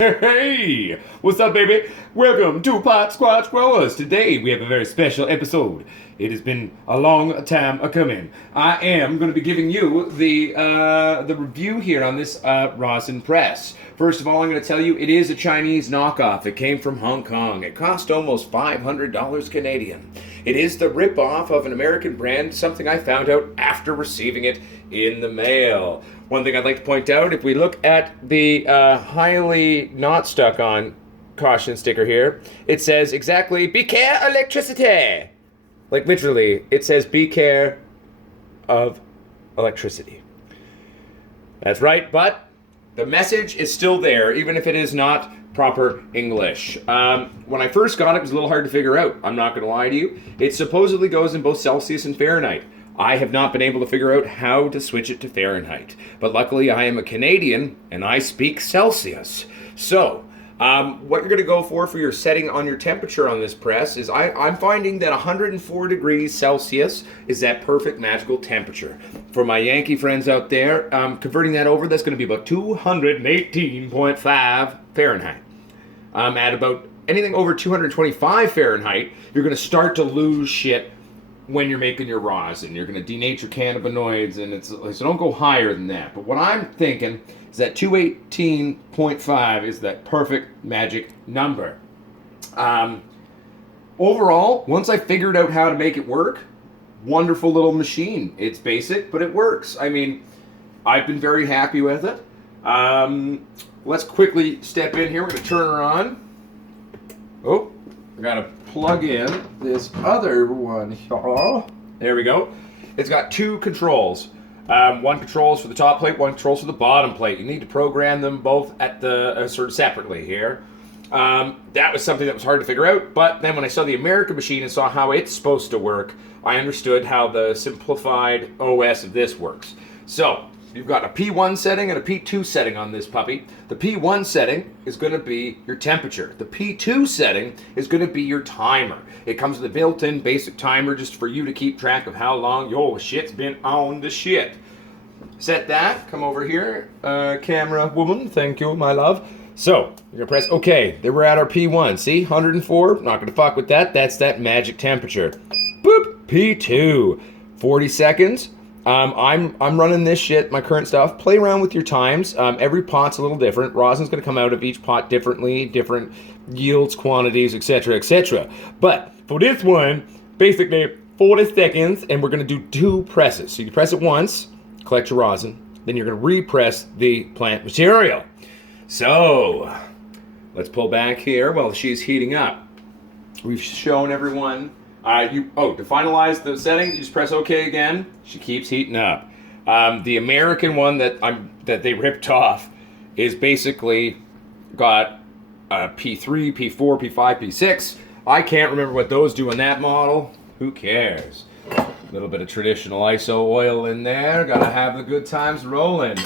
Hey, what's up, baby? Welcome to Potsquatch Growers. Today we have a very special episode. It has been a long time coming. I am going to be giving you the review here on this Rosin press. First of all, I'm going to tell you it is a Chinese knockoff. It came from Hong Kong. It cost almost $500 Canadian. It is the rip-off of an American brand, something I found out after receiving it in the mail. One thing I'd like to point out, if we look at the highly not stuck on caution sticker here, it says exactly, "Be care electricity." Like literally, it says be care of electricity. That's right, but the message is still there, even if it is not proper English. When I first got it, it was a little hard to figure out. I'm not going to lie to you. It supposedly goes in both Celsius and Fahrenheit. I have not been able to figure out how to switch it to Fahrenheit. But luckily, I am a Canadian, and I speak Celsius. So, what you're going to go for your setting on your temperature on this press is I'm finding that 104 degrees Celsius is that perfect magical temperature. For my Yankee friends out there, converting that over, that's going to be about 218.5 Fahrenheit. At about anything over 225 Fahrenheit, you're going to start to lose shit when you're making your rosin. You're going to denature cannabinoids, and so don't go higher than that. But what I'm thinking is that 218.5 is that perfect magic number. Overall, once I figured out how to make it work, wonderful little machine. It's basic, but it works. I mean, I've been very happy with it. Let's quickly step in here. We're going to turn her on. Oh, I got to plug in this other one here. There we go. It's got two controls. One controls for the top plate, one controls for the bottom plate. You need to program them both at the sort of separately here. That was something that was hard to figure out, but then when I saw the American machine and saw how it's supposed to work, I understood how the simplified OS of this works. So, you've got a P1 setting and a P2 setting on this puppy. The P1 setting is going to be your temperature. The P2 setting is going to be your timer. It comes with a built-in basic timer just for you to keep track of how long your shit's been on the shit. Set that. Come over here. Camera woman. Thank you, my love. So, you're going to press OK. Then we're at our P1. See? 104. Not going to fuck with that. That's that magic temperature. Boop. P2. 40 seconds. I'm running this shit, my current stuff. Play around with your times. Every pot's a little different. Rosin's going to come out of each pot differently, different yields, quantities, etc., etc. But for this one, basically 40 seconds, and we're going to do two presses. So you press it once, collect your rosin, then you're going to repress the plant material. So let's pull back here while she's heating up. We've shown everyone. To finalize the setting, you just press OK again. She keeps heating up. The American one that they ripped off is basically got P3, P4, P5, P6. I can't remember what those do in that model. Who cares? A little bit of traditional ISO oil in there. Gotta have the good times rolling.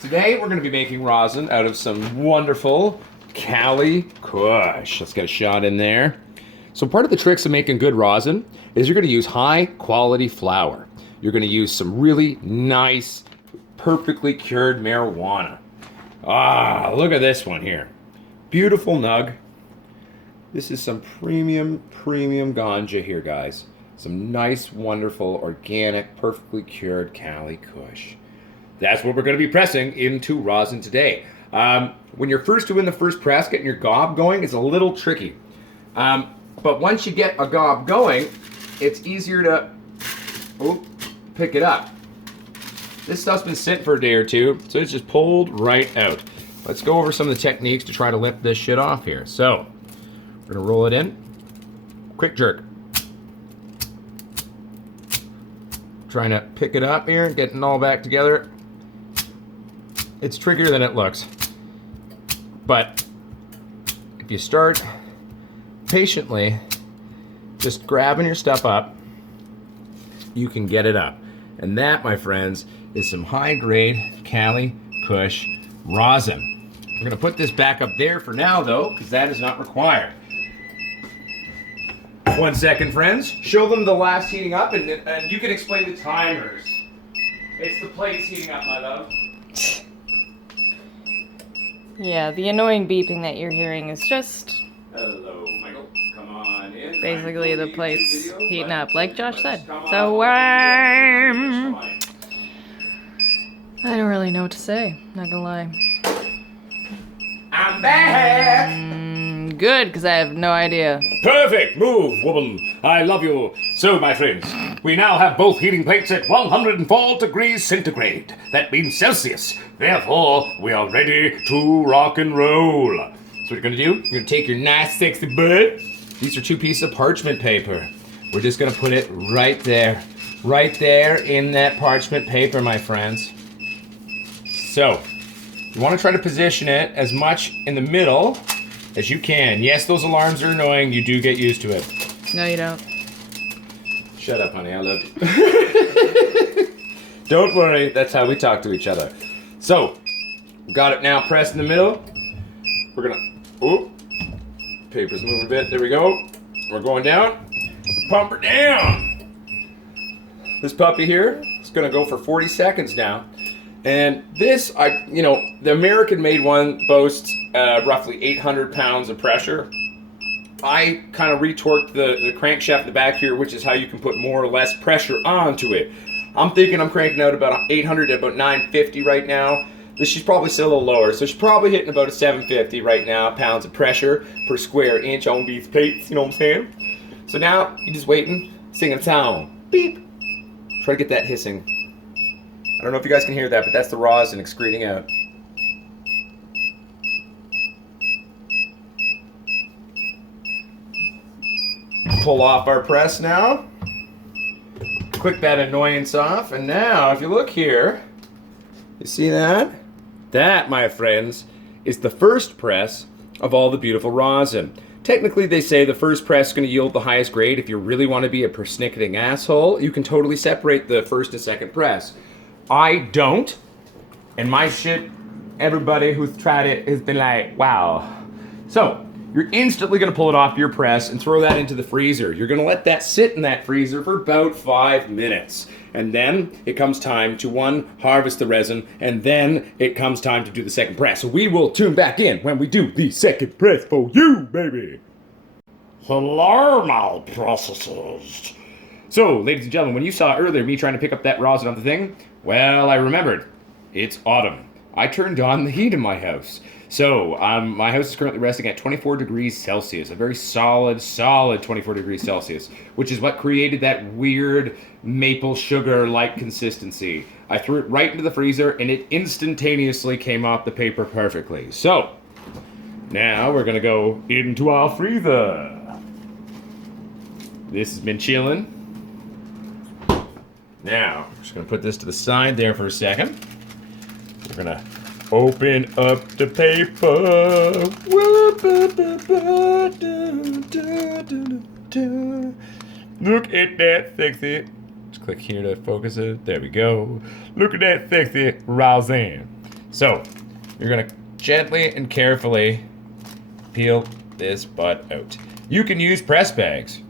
Today we're going to be making rosin out of some wonderful Cali Kush. Let's get a shot in there. So part of the tricks of making good rosin is you're going to use high quality flower. You're going to use some really nice, perfectly cured marijuana. Look at this one here. Beautiful nug. This is some premium ganja here, guys. Some nice, wonderful, organic, perfectly cured Cali Kush. That's what we're going to be pressing into rosin today. When you're first doing the first press, getting your gob going is a little tricky. But once you get a gob going, it's easier to pick it up. This stuff's been sitting for a day or two, so it's just pulled right out. Let's go over some of the techniques to try to lift this shit off here. So, we're gonna roll it in. Quick jerk. Trying to pick it up here and getting it all back together. It's trickier than it looks. But if you start patiently just grabbing your stuff up, you can get it up. And that, my friends, is some high-grade Cali Kush rosin. We're gonna put this back up there for now though, because that is not required. 1 second, friends. Show them the last heating up, and you can explain the timers. It's the plates heating up, my love. Yeah, the annoying beeping that you're hearing is just Hello, Michael. Come on in. basically the plates heating up, like Josh said. Come So, on. I don't really know what to say, not gonna lie. I'm back! Good, because I have no idea. Perfect move, woman. I love you. So, my friends, we now have both heating plates at 104 degrees centigrade. That means Celsius. Therefore, we are ready to rock and roll. So what you're gonna do, you're gonna take your nice sexy butt. These are 2 pieces of parchment paper. We're just gonna put it right there. Right there in that parchment paper, my friends. So, you wanna try to position it as much in the middle as you can. Yes, those alarms are annoying. You do get used to it. No, you don't. Shut up, honey. I love you. Don't worry. That's how we talk to each other. So, got it now pressed in the middle. We're gonna... Oh, paper's moving a bit. There we go. We're going down. Pump her down. This puppy here is gonna go for 40 seconds now. And this, the American-made one boasts roughly 800 pounds of pressure. I kind of retorqued the crankshaft in the back here, which is how you can put more or less pressure onto it. I'm thinking I'm cranking out about 800 to about 950 right now. She's probably still a little lower, so she's probably hitting about a 750 right now, pounds of pressure per square inch on these plates, you know what I'm saying? So now, you're just waiting, singing a song. Beep. Try to get that hissing. I don't know if you guys can hear that, but that's the rosin excreting out. Pull off our press now. Click that annoyance off, and now if you look here, you see that? That, my friends, is the first press of all the beautiful rosin. Technically, they say the first press is going to yield the highest grade. If you really want to be a persnickety asshole, you can totally separate the first and second press. I don't, and my shit, everybody who's tried it has been like, wow. So, you're instantly going to pull it off your press and throw that into the freezer. You're going to let that sit in that freezer for about 5 minutes. And then it comes time to, harvest the resin, and then it comes time to do the second press. So we will tune back in when we do the second press for you, baby. Hello, my processors. So, ladies and gentlemen, when you saw earlier me trying to pick up that rosin on the thing, well, I remembered. It's autumn. I turned on the heat in my house. So, my house is currently resting at 24 degrees Celsius, a very solid 24 degrees Celsius, which is what created that weird maple sugar-like consistency. I threw it right into the freezer, and it instantaneously came off the paper perfectly. So, now we're gonna go into our freezer. This has been chilling. Now, I'm just gonna put this to the side there for a second. We're gonna open up the paper. Look at that sexy. Just click here to focus it. There we go. Look at that sexy rosin. So, you're gonna gently and carefully peel this butt out. You can use press bags.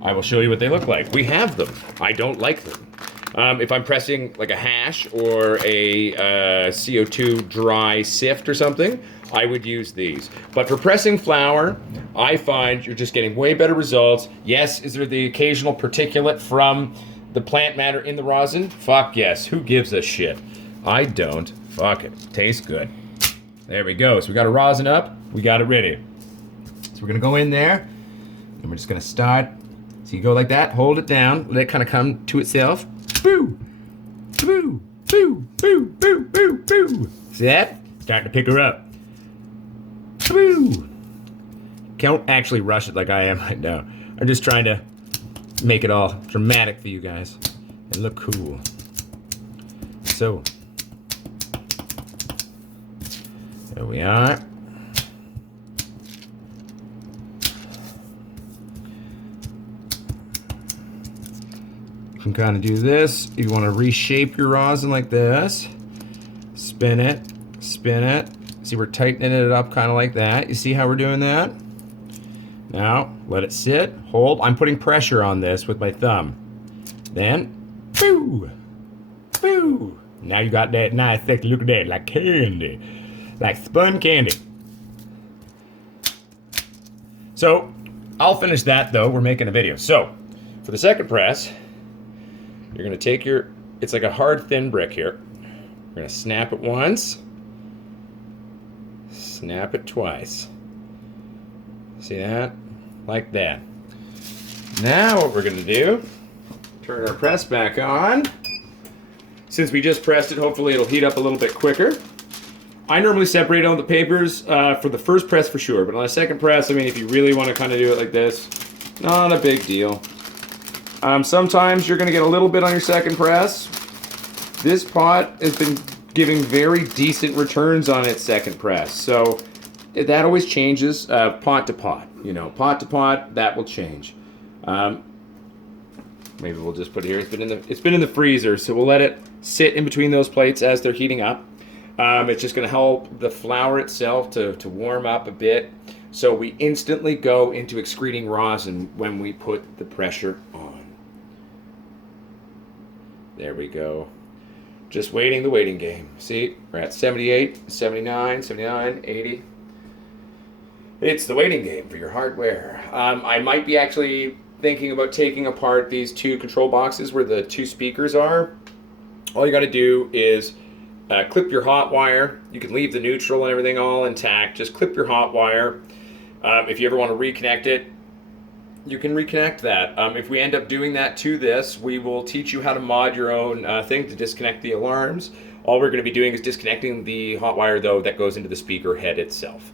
I will show you what they look like. We have them. I don't like them. If I'm pressing like a hash or a CO2 dry sift or something, I would use these. But for pressing flour, I find you're just getting way better results. Yes, is there the occasional particulate from the plant matter in the rosin? Fuck yes. Who gives a shit? I don't. Fuck it. Tastes good. There we go. So we got a rosin up. We got it ready. So we're going to go in there, and we're just going to start. So you go like that, hold it down, let it kind of come to itself. Boo! Boo! Boo! Boo! Boo! Boo! Boo! See that? Starting to pick her up. Boo! Can't actually rush it like I am right now. I'm just trying to make it all dramatic for you guys and look cool. So, there we are. You can kind of do this. You want to reshape your rosin like this. Spin it. Spin it. See, we're tightening it up kind of like that. You see how we're doing that? Now, let it sit. Hold. I'm putting pressure on this with my thumb. Then, boo! Boo! Now you got that nice, sexy, look at that, like candy. Like spun candy. So, I'll finish that though. We're making a video. So, for the second press, you're going to take your, it's like a hard thin brick here. We're going to snap it once. Snap it twice. See that? Like that. Now what we're going to do, turn our press back on. Since we just pressed it, hopefully it'll heat up a little bit quicker. I normally separate all the papers for the first press for sure, but on the second press, I mean, if you really want to kind of do it like this, not a big deal. Sometimes you're going to get a little bit on your second press. This pot has been giving very decent returns on its second press, so that always changes pot to pot. You know, pot to pot, that will change. Maybe we'll just put it here. It's been in the freezer, so we'll let it sit in between those plates as they're heating up. It's just going to help the flour itself to warm up a bit, so we instantly go into excreting rosin when we put the pressure on. There we go. Just waiting the waiting game. See, we're at 78, 79, 79, 80. It's the waiting game for your hardware. I might be actually thinking about taking apart these two control boxes where the two speakers are. All you got to do is clip your hot wire. You can leave the neutral and everything all intact. Just clip your hot wire. If you ever want to reconnect it, you can reconnect that. If we end up doing that to this, we will teach you how to mod your own thing to disconnect the alarms. All we're going to be doing is disconnecting the hot wire, though, that goes into the speaker head itself.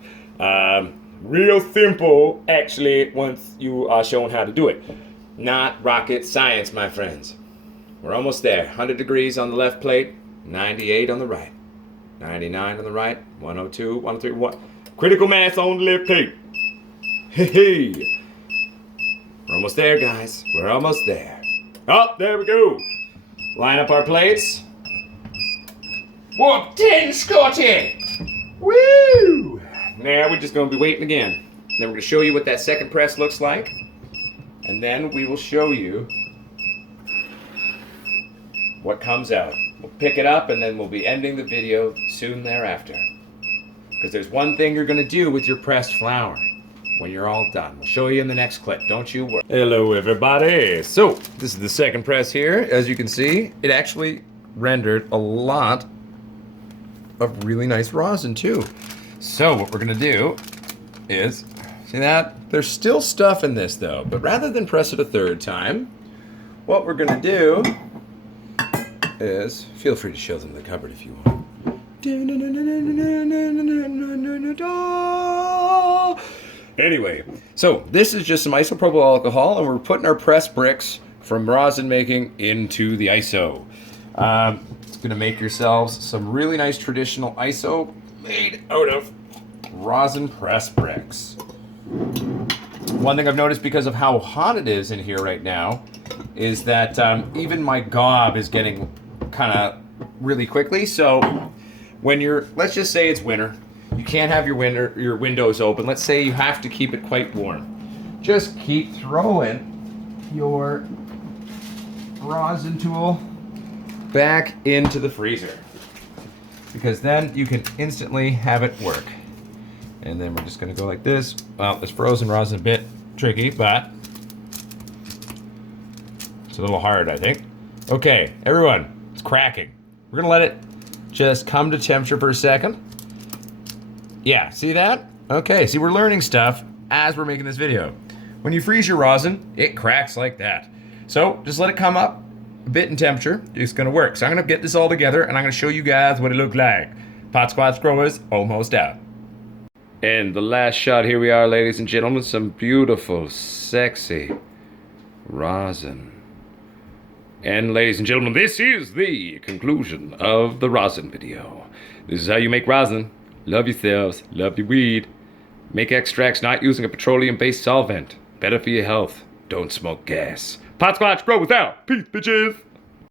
Real simple, actually, once you are shown how to do it. Not rocket science, my friends. We're almost there. 100 degrees on the left plate, 98 on the right, 99 on the right, 102, 103, 1. Critical mass on the left plate. Hey. We're almost there, guys. We're almost there. Oh, there we go. Line up our plates. Warp 10, Scotty! Woo! Now we're just going to be waiting again. Then we're going to show you what that second press looks like. And then we will show you what comes out. We'll pick it up and then we'll be ending the video soon thereafter. Because there's one thing you're going to do with your pressed flour when you're all done. We'll show you in the next clip. Don't you worry. Hello, everybody. So, this is the second press here. As you can see, it actually rendered a lot of really nice rosin, too. So, what we're going to do is, see that? There's still stuff in this, though. But rather than press it a third time, what we're going to do is, feel free to show them the cupboard if you want. Anyway, so this is just some isopropyl alcohol, and we're putting our pressed bricks from rosin making into the ISO. It's going to make yourselves some really nice traditional ISO made out of rosin press bricks. One thing I've noticed because of how hot it is in here right now is that even my gob is getting kind of really quickly. So when you're, let's just say it's winter, you can't have your windows open. Let's say you have to keep it quite warm. Just keep throwing your rosin tool back into the freezer, because then you can instantly have it work. And then we're just going to go like this. Well, this frozen rosin a bit tricky, but it's a little hard, I think. Okay, everyone, it's cracking. We're going to let it just come to temperature for a second. Yeah, see that? Okay, see, we're learning stuff as we're making this video. When you freeze your rosin, it cracks like that. So just let it come up a bit in temperature. It's going to work. So I'm going to get this all together, and I'm going to show you guys what it looked like. Potsquatch growers almost out. And the last shot, here we are, ladies and gentlemen. Some beautiful, sexy rosin. And ladies and gentlemen, this is the conclusion of the rosin video. This is how you make rosin. Love yourselves, love your weed. Make extracts not using a petroleum-based solvent. Better for your health. Don't smoke gas. Potsquatch, grow without. Peace, bitches.